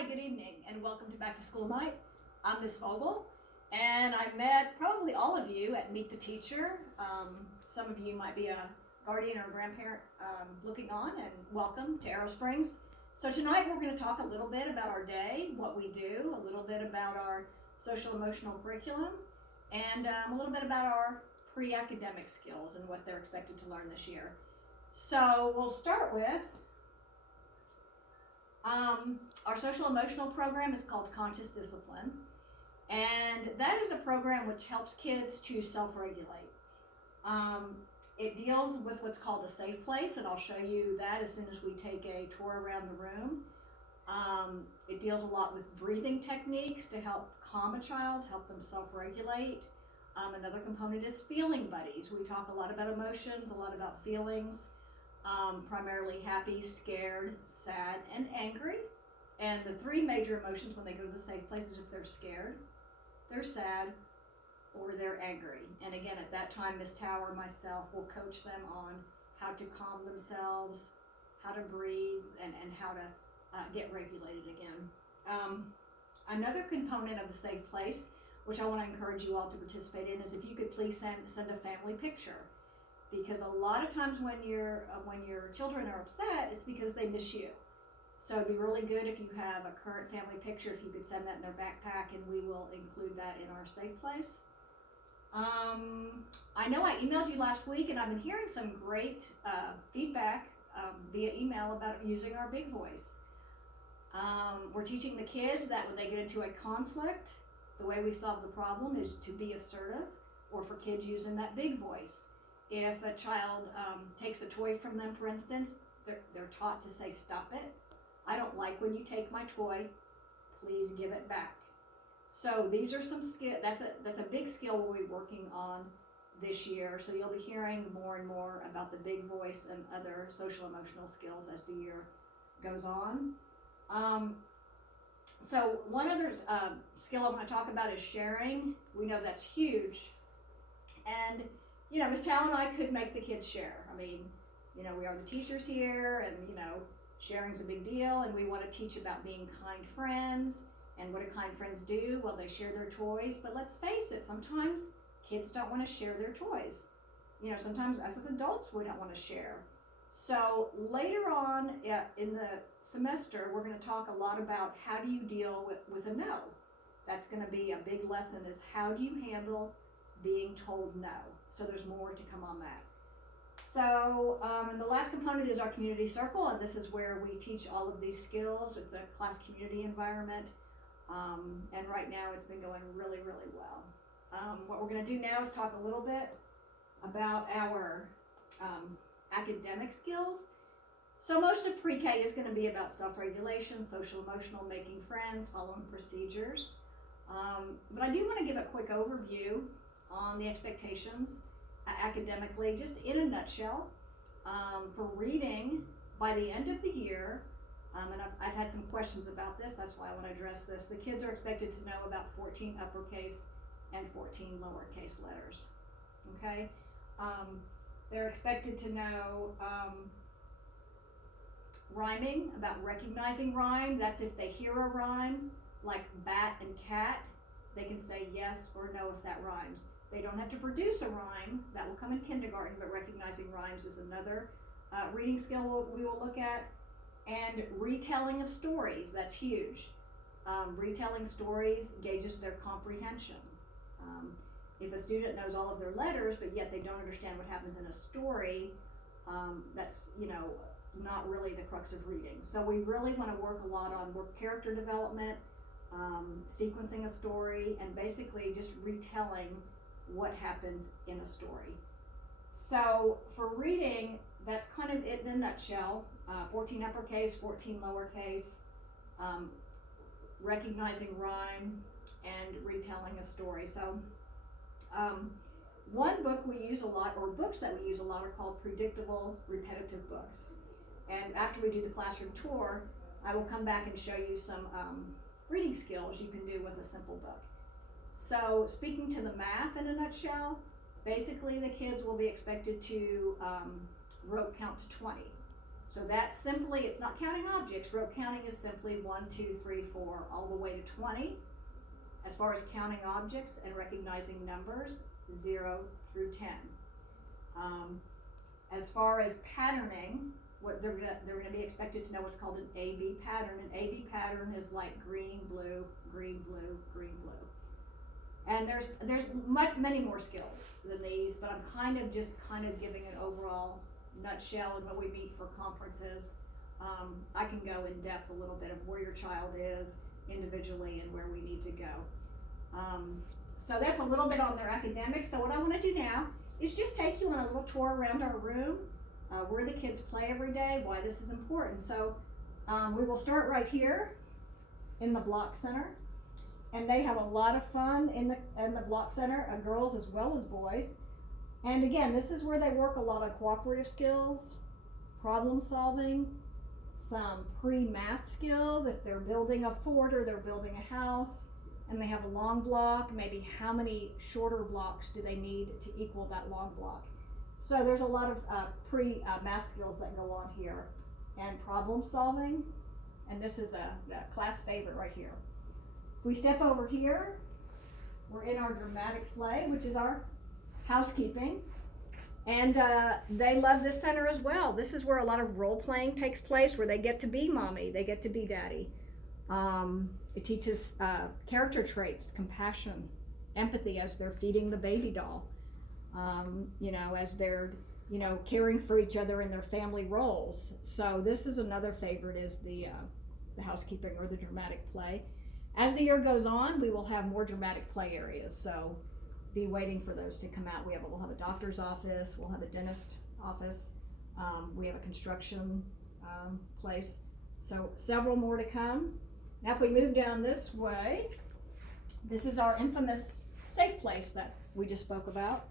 Hi, good evening, and welcome to Back to School Night. I'm Miss Vogel, and I met probably all of you at Meet the Teacher. Some of you might be a guardian or grandparent looking on, and welcome to Arrow Springs. So tonight we're going to talk a little bit about our day, what we do, a little bit about our social emotional curriculum, and a little bit about our pre-academic skills and what they're expected to learn this year. So we'll start with our social emotional program is called Conscious Discipline, and that is a program which helps kids to self-regulate. It deals with what's called a safe place, and I'll show you that as soon as we take a tour around the room. It deals a lot with breathing techniques to help calm a child, help them self-regulate. Another component is feeling buddies. We talk a lot about emotions, a lot about feelings. Primarily happy, scared, sad, and angry. And the three major emotions when they go to the safe place is if they're scared, they're sad, or they're angry. And again, at that time, Miss Tower, myself, will coach them on how to calm themselves, how to breathe, and how to get regulated again. Another component of the safe place, which I want to encourage you all to participate in, is if you could please send a family picture. Because a lot of times when your children are upset, it's because they miss you. So it'd be really good if you have a current family picture, if you could send that in their backpack, and we will include that in our safe place. I know I emailed you last week, and I've been hearing some great feedback via email about using our big voice. We're teaching the kids that when they get into a conflict, the way we solve the problem is to be assertive, or for kids using that big voice. If a child takes a toy from them, for instance, they're taught to say, "Stop it. I don't like when you take my toy. Please give it back." So these are some skills. That's a big skill we'll be working on this year. So you'll be hearing more and more about the big voice and other social emotional skills as the year goes on. So one other skill I want to talk about is sharing. We know that's huge. And Miss Tao and I could make the kids share. I mean, we are the teachers here, and, sharing's a big deal, and we want to teach about being kind friends, and what do kind friends do? Well, they share their toys, but let's face it, sometimes kids don't want to share their toys. Sometimes us as adults, we don't want to share. So later on in the semester, we're going to talk a lot about how do you deal with a no. That's going to be a big lesson, is how do you handle being told no. So there's more to come on that. So and the last component is our community circle, and this is where we teach all of these skills. It's a class community environment, and right now it's been going really, really well. What we're going to do now is talk a little bit about our academic skills. So most of pre-K is going to be about self-regulation, social emotional, making friends, following procedures. But I do want to give a quick overview on the expectations academically, just in a nutshell. For reading, by the end of the year, and I've had some questions about this, that's why I want to address this, the kids are expected to know about 14 uppercase and 14 lowercase letters. Okay? They're expected to know rhyming, about recognizing rhyme. That's if they hear a rhyme, like bat and cat, they can say yes or no if that rhymes. They don't have to produce a rhyme. That will come in kindergarten, but recognizing rhymes is another reading skill we will look at. And retelling of stories, that's huge. Retelling stories gauges their comprehension. If a student knows all of their letters, but yet they don't understand what happens in a story, that's, not really the crux of reading. So we really want to work a lot on character development, sequencing a story, and basically just retelling what happens in a story. So for reading, that's kind of it in a nutshell. 14 uppercase, 14 lowercase, recognizing rhyme, and retelling a story. So one book we use a lot, or books that we use a lot, are called predictable repetitive books. And after we do the classroom tour, I will come back and show you some reading skills you can do with a simple book. So speaking to the math in a nutshell, basically the kids will be expected to rote count to 20. So that's simply, it's not counting objects. Rote counting is simply 1, 2, 3, 4, all the way to 20. As far as counting objects and recognizing numbers, 0 through 10. As far as patterning, what they're gonna be expected to know what's called an A-B pattern. An A-B pattern is like green, blue, green, blue, green, blue. And there's many more skills than these, but I'm kind of giving an overall nutshell. And when we meet for conferences, I can go in depth a little bit of where your child is individually and where we need to go. So that's a little bit on their academics. So what I want to do now is just take you on a little tour around our room, where the kids play every day, why this is important. So we will start right here in the block center, and they have a lot of fun in the block center, girls as well as boys. And again, this is where they work a lot of cooperative skills, problem solving, some pre-math skills if they're building a fort or they're building a house, and they have a long block, maybe how many shorter blocks do they need to equal that long block. So there's a lot of pre-math skills that go on here, and problem solving, and this is a class favorite right here. If we step over here, we're in our dramatic play, which is our housekeeping, and they love this center as well. This is where a lot of role playing takes place, where they get to be mommy, they get to be daddy. It teaches character traits, compassion, empathy as they're feeding the baby doll, as they're caring for each other in their family roles. So this is another favorite, is the housekeeping or the dramatic play. As the year goes on, we will have more dramatic play areas, so be waiting for those to come out. We'll have a doctor's office, we'll have a dentist office, we have a construction place, so several more to come. Now if we move down this way, this is our infamous safe place that we just spoke about.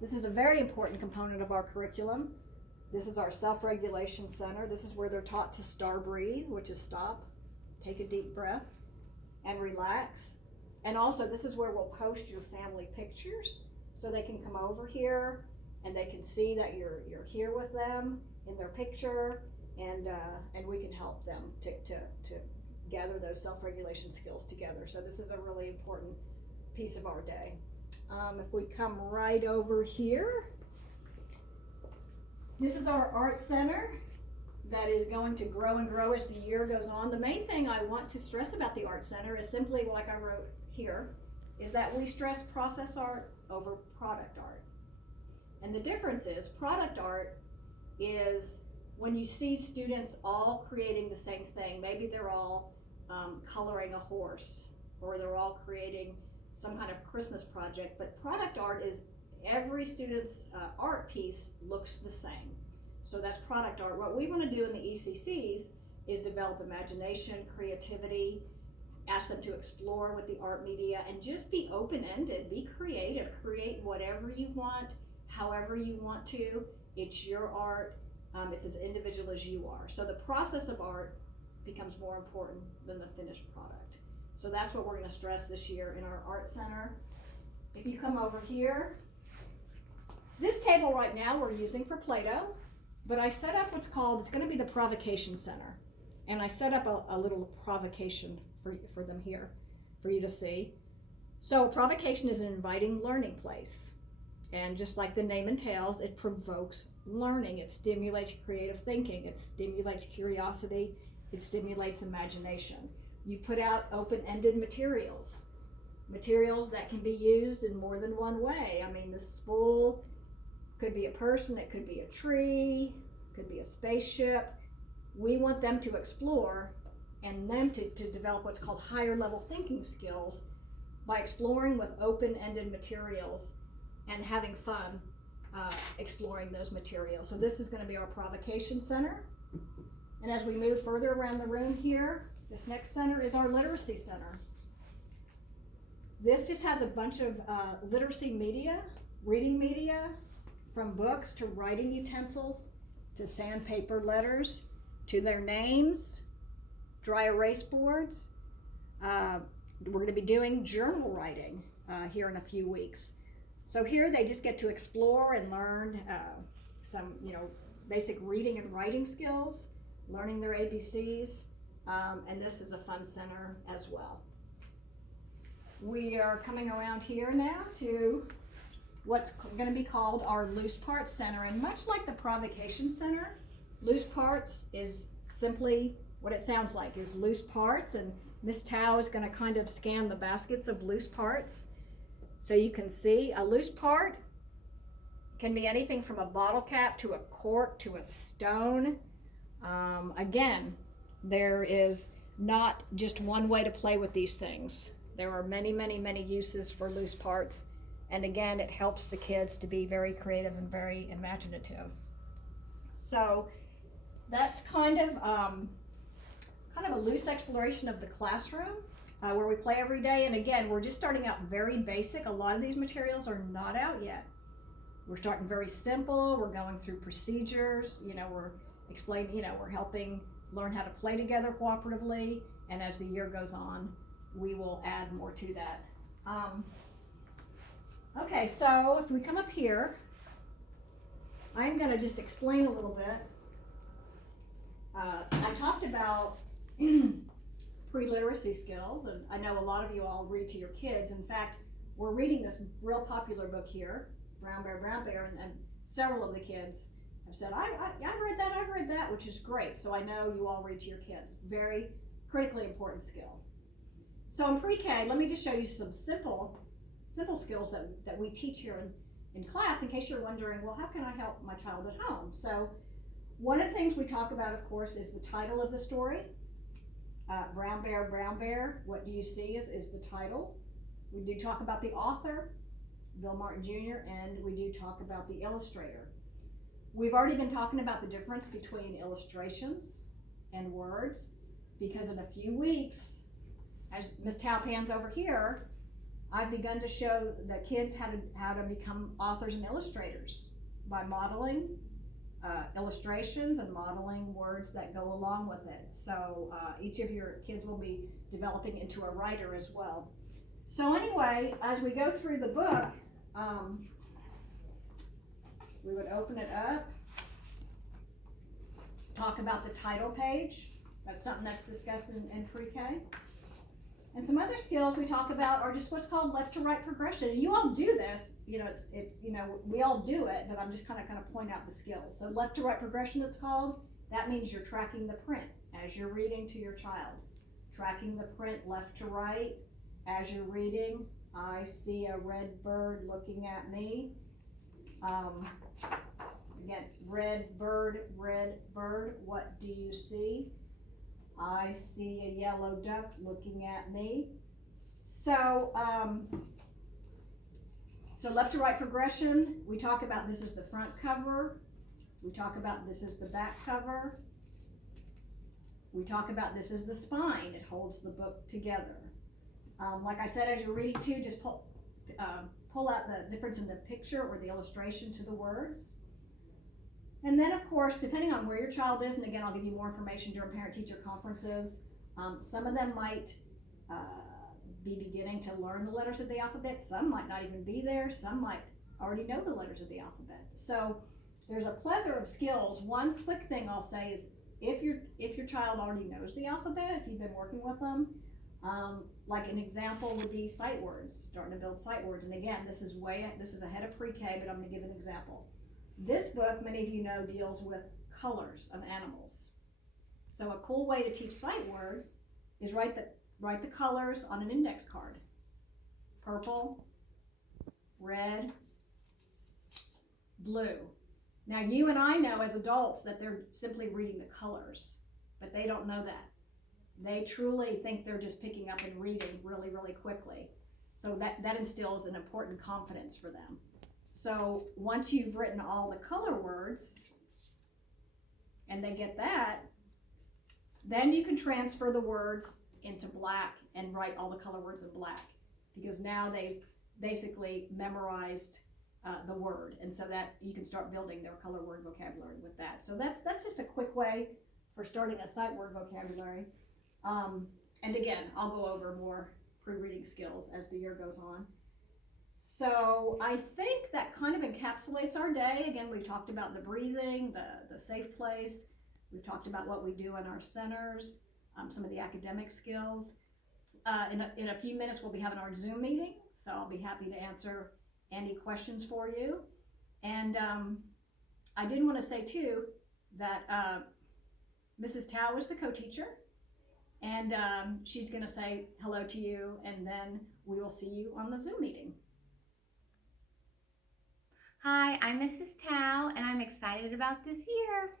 This is a very important component of our curriculum. This is our self-regulation center. This is where they're taught to star breathe, which is stop, take a deep breath, and relax. And also this is where we'll post your family pictures, so they can come over here and they can see that you're here with them in their picture, and we can help them to gather those self-regulation skills together. So this is a really important piece of our day. If we come right over here, this is our art center that is going to grow and grow as the year goes on. The main thing I want to stress about the art center is simply, like I wrote here, is that we stress process art over product art. And the difference is, product art is when you see students all creating the same thing. Maybe they're all coloring a horse, or they're all creating some kind of Christmas project. But product art is every student's art piece looks the same. So that's product art. What we want to do in the ECCs is develop imagination, creativity, ask them to explore with the art media, and just be open-ended, be creative, create whatever you want, however you want to. It's your art, it's as individual as you are. So the process of art becomes more important than the finished product. So that's what we're going to stress this year in our art center. If you come over here, this table right now we're using for Play-Doh, but I set up what's called, it's going to be the provocation center. And I set up a little provocation for them here for you to see. So provocation is an inviting learning place. And just like the name entails, it provokes learning. It stimulates creative thinking. It stimulates curiosity. It stimulates imagination. You put out open-ended materials that can be used in more than one way. I mean, the spool could be a person, it could be a tree, could be a spaceship. We want them to explore and them to develop what's called higher level thinking skills by exploring with open-ended materials and having fun exploring those materials. So this is going to be our provocation center. And as we move further around the room here, this next center is our literacy center. This just has a bunch of literacy media, reading media, from books to writing utensils to sandpaper letters to their names, dry erase boards. We're going to be doing journal writing here in a few weeks. So here they just get to explore and learn some, basic reading and writing skills, learning their ABCs, and this is a fun center as well. We are coming around here now to what's going to be called our Loose Parts Center, and much like the Provocation Center, Loose Parts is simply what it sounds like, is loose parts, and Miss Tao is going to kind of scan the baskets of loose parts. So you can see a loose part can be anything from a bottle cap to a cork to a stone. Again, there is not just one way to play with these things. There are many, many, many uses for loose parts. And again, it helps the kids to be very creative and very imaginative. So that's kind of a loose exploration of the classroom where we play every day. And again, we're just starting out very basic. A lot of these materials are not out yet. We're starting very simple. We're going through procedures. We're explaining, we're helping learn how to play together cooperatively. And as the year goes on, we will add more to that. Okay, so if we come up here, I'm going to just explain a little bit. I talked about pre-literacy skills, and I know a lot of you all read to your kids. In fact, we're reading this real popular book here, Brown Bear, and several of the kids have said, I've read that, which is great. So I know you all read to your kids. Very critically important skill. So in pre-K, let me just show you some simple skills that we teach here in class, in case you're wondering, well, how can I help my child at home? So one of the things we talk about, of course, is the title of the story. Brown Bear, what do you see is the title. We do talk about the author, Bill Martin Jr., and we do talk about the illustrator. We've already been talking about the difference between illustrations and words, because in a few weeks, as Ms. Tao pans over here, I've begun to show the kids how to become authors and illustrators by modeling illustrations and modeling words that go along with it. So each of your kids will be developing into a writer as well. So anyway, as we go through the book, we would open it up, talk about the title page. That's something that's discussed in pre-K. And some other skills we talk about are just what's called left to right progression. And you all do this, it's we all do it, but I'm just kind of point out the skills. So left to right progression, it's called. That means you're tracking the print as you're reading to your child. Tracking the print left to right as you're reading. I see a red bird looking at me. Again, red bird, what do you see? I see a yellow duck looking at me. So, so left to right progression, we talk about this is the front cover. We talk about this is the back cover. We talk about this is the spine. It holds the book together. Like I said, as you're reading too, just pull out the difference in the picture or the illustration to the words. And then, of course, depending on where your child is, and again, I'll give you more information during parent-teacher conferences, some of them might be beginning to learn the letters of the alphabet. Some might not even be there. Some might already know the letters of the alphabet. So there's a plethora of skills. One quick thing I'll say is if your child already knows the alphabet, if you've been working with them, like an example would be sight words, starting to build sight words. And again, this is ahead of pre-K, but I'm going to give an example. This book, many of you know, deals with colors of animals. So a cool way to teach sight words is write the colors on an index card. Purple, red, blue. Now you and I know as adults that they're simply reading the colors, but they don't know that. They truly think they're just picking up and reading really, really quickly. So that instills an important confidence for them. So once you've written all the color words and they get that, then you can transfer the words into black and write all the color words in black, because now they've basically memorized the word, and so that you can start building their color word vocabulary with that. So that's just a quick way for starting a sight word vocabulary. And again, I'll go over more pre-reading skills as the year goes on. So I think that kind of encapsulates our day. Again, we talked about the breathing, the safe place. We've talked about what we do in our centers, some of the academic skills. In a few minutes, we'll be having our Zoom meeting, so I'll be happy to answer any questions for you. And I did want to say too that Mrs. Tao is the co-teacher, and she's going to say hello to you, and then we will see you on the Zoom meeting. Hi, I'm Mrs. Tao, and I'm excited about this year.